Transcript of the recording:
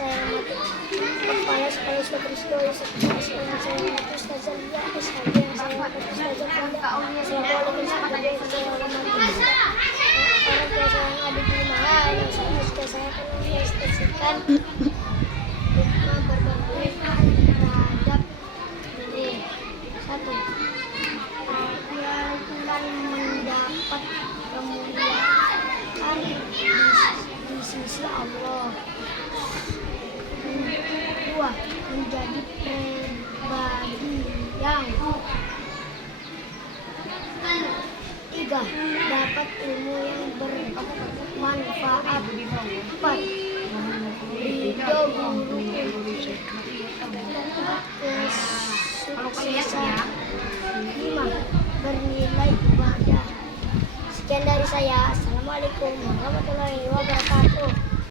saya hormati Kepala Sekolah Islam Kristo, Sekolah saya hormati Ustazah Lia, SHG yang saya hormati Ustazah Fanda. Assalamualaikum warahmatullahi wabarakatuh. Orang tua saya yang ada di rumah, yang saya akan menginstruksikan hikmah berbagi terhadap diri. 1. Akan mendapat kemuliaan di sisi Allah. 2. Menjadi pribadi yang 3. Dapat ilmu yang bermanfaat. 4. Ridho guru kesuksesan. 5. Bernilai ibadah. Sekian dari saya. Assalamualaikum warahmatullahi wabarakatuh.